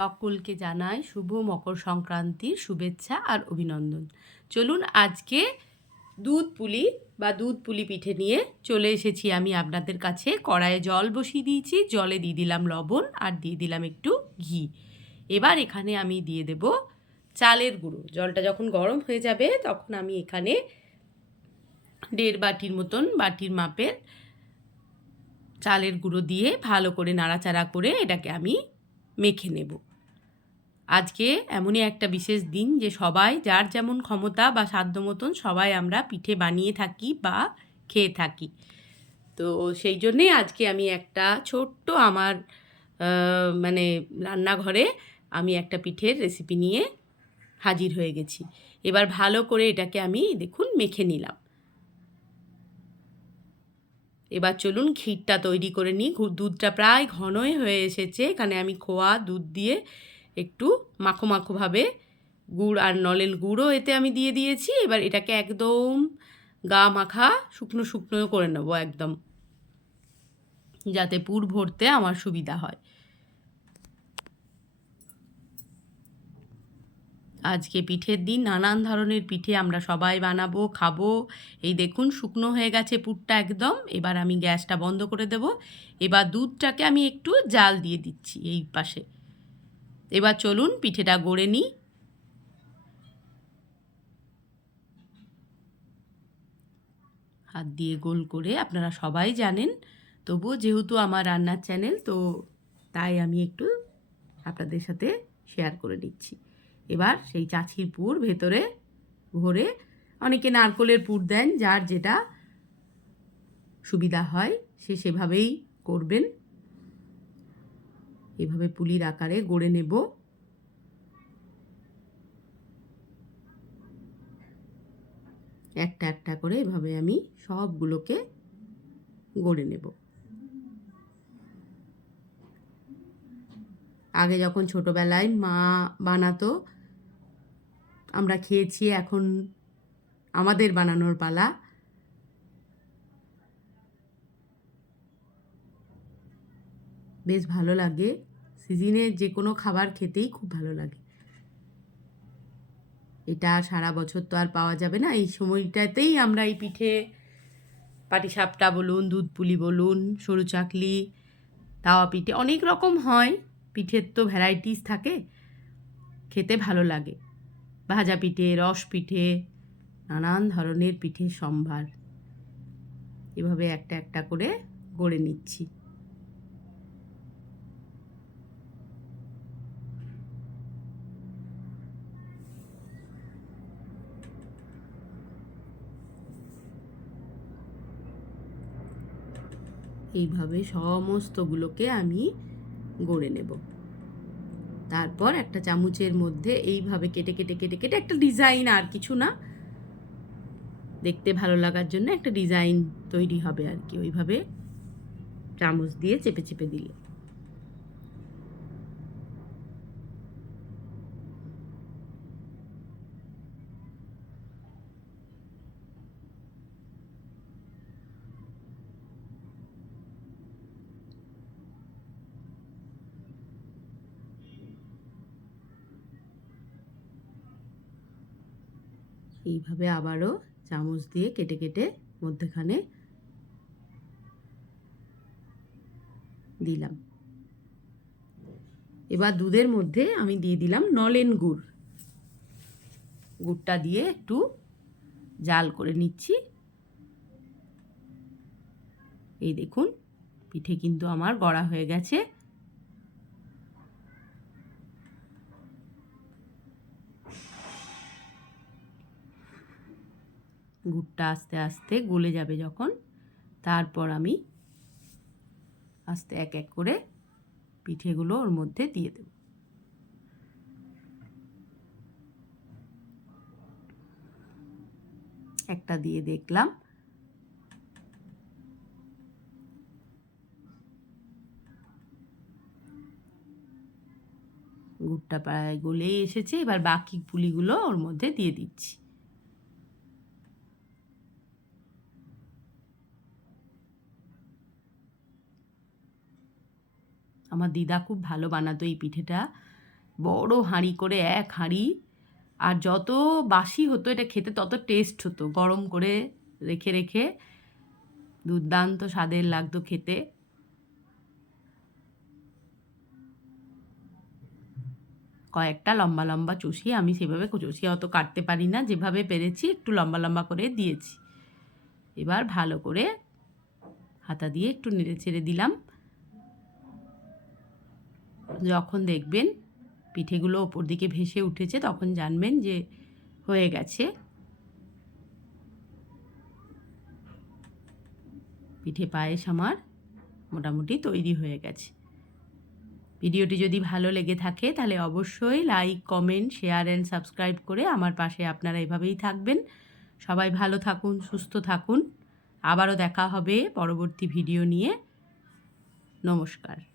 সকলকে জানাই শুভ মকর সংক্রান্তির শুভেচ্ছা আর অভিনন্দন। চলুন আজকে দুধ পুলি বা দুধ পুলি পিঠে নিয়ে চলে এসেছি আমি আপনাদের কাছে। কড়াইয়ে জল বসিয়ে দিয়েছি, জলে দিয়ে দিলাম লবণ আর দিয়ে দিলাম একটু ঘি। এবার এখানে আমি দিয়ে দেব চালের গুঁড়ো। জলটা যখন গরম হয়ে যাবে তখন আমি এখানে দেড় বাটির মতন বাটির মাপের চালের গুঁড়ো দিয়ে ভালো করে নাড়াচাড়া করে এটাকে আমি মেখে নেব। আজকে এমনই একটা বিশেষ দিন যে সবাই, যার যেমন ক্ষমতা বা সাধ্য মতন সবাই আমরা পিঠে বানিয়ে থাকি বা খেয়ে থাকি। তো সেই জন্যে আজকে আমি একটা ছোট্ট আমার মানে রান্নাঘরে আমি একটা পিঠের রেসিপি নিয়ে হাজির হয়ে গেছি। এবার ভালো করে এটাকে আমি দেখুন মেখে নিলাম। এবার চলুন ক্ষীরটা তৈরি করে নিই। দুধটা প্রায় ঘনই হয়ে এসেছে। এখানে আমি খোয়া দুধ দিয়ে একটু মাখো মাখোভাবে গুড় আর নলেন গুঁড়ও এতে আমি দিয়ে দিয়েছি। এবার এটাকে একদম গা মাখা শুকনো শুকনো করে নেব একদম। যাতে পুর ভরতে আমার সুবিধা হয়। আজকে পিঠের দিন, নানান ধরনের পিঠে আমরা সবাই বানাবো, খাব। এই দেখুন, শুকনো হয়ে গেছে পুরটা একদম। এবার আমি গ্যাসটা বন্ধ করে দেব। এবার দুধটাকে আমি একটু জাল দিয়ে দিচ্ছি এই পাশে। এবার চলুন পিঠেটা গড়ে নিই। হাত দিয়ে গোল করে, আপনারা সবাই জানেন, তবুও যেহেতু আমার রান্নার চ্যানেল, তো তাই আমি একটু আপনাদের সাথে শেয়ার করে নিচ্ছি। এবার সেই চাছির পুর ভেতরে ভরে, অনেকে নারকলের পুর দেন, যার যেটা সুবিধা হয়, সে সেভাবেই করবেন। এভাবে পুলির আকারে গড়ে নেব। একটা একটা করে এভাবে আমি সবগুলোকে গড়ে নেব। আগে যখন ছোটবেলায় মা বানাতো, আমরা খেয়েছি এখন আমাদের বানানোর পালা। বেশ ভালো লাগে। সিজনের যে কোনো খাবার খেতেই খুব ভালো লাগে। এটা সারা বছর তো আর পাওয়া যাবে না। এই সময়টাতেই আমরা এই পিঠে পাটিসাপটা বলুন, দুধ পুলি বলুন, সরু চাকলি, তাওয়া পিঠে অনেক রকম হয়। পিঠের তো ভ্যারাইটিস থাকে। খেতে ভালো লাগে। ভাজা পিঠে, রস পিঠে, নানান ধরনের পিঠে সম্ভার। এভাবে একটা একটা করে গড়ে নিচ্ছি। এইভাবে সমস্তগুলোকে আমি গড়ে নেব। তারপর একটা চামচের মধ্যে এইভাবে কেটে কেটে কেটে কেটে একটা ডিজাইন আর কিছু না। দেখতে ভালো লাগার জন্য একটা ডিজাইন তৈরি হবে আর কি। ওইভাবে চামচ দিয়ে চেপে চেপে দিলে। এইভাবে আবারও চামচ দিয়ে কেটে কেটে মধ্যেখানে দিলাম। এবার দুধের মধ্যে আমি দিয়ে দিলাম নলেন গুড়। গুড়টা দিয়ে একটু জাল করে নিচ্ছি। এই দেখুন, পিঠে কিন্তু আমার গড়া হয়ে গেছে। গুড়টা আস্তে আস্তে গলে যাবে যখন। তারপর আমি আস্তে এক এক করে পিঠেগুলো ওর মধ্যে দিয়ে দেব। একটা দিয়ে দেখলাম। গুড়টা প্রায় গলে এসেছে। এবার বাকি পুলিগুলো ওর মধ্যে দিয়ে দিচ্ছি। আমার দিদা খুব ভালো বানাতো এই পিঠেটা। বড় হাঁড়ি করে এক হাঁড়ি। আর যত বাসি হতো এটা খেতে তত টেস্ট হতো। গরম করে রেখে রেখে দুর্দান্ত স্বাদের লাগতো খেতে। কয়েকটা লম্বা লম্বা চষি আমি সেভাবে চষি অত কাটতে পারি না। যেভাবে পেরেছি একটু লম্বা লম্বা করে দিয়েছি। এবার ভালো করে হাতা দিয়ে একটু নেড়ে ছেড়ে দিলাম। যখন দেখবেন পিঠেগুলো ওপর দিকে ভেসে উঠেছে, তখন জানবেন যে হয়ে গেছে। পিঠে পায়েস আমার মোটামুটি তৈরি হয়ে গেছে। ভিডিওটি যদি ভালো লেগে থাকে, তাহলে অবশ্যই like comment share and subscribe করে আমার পাশে আপনারা এভাবেই থাকবেন। সবাই ভালো থাকুন, সুস্থ থাকুন। আবারও দেখা হবে পরবর্তী ভিডিও নিয়ে। নমস্কার।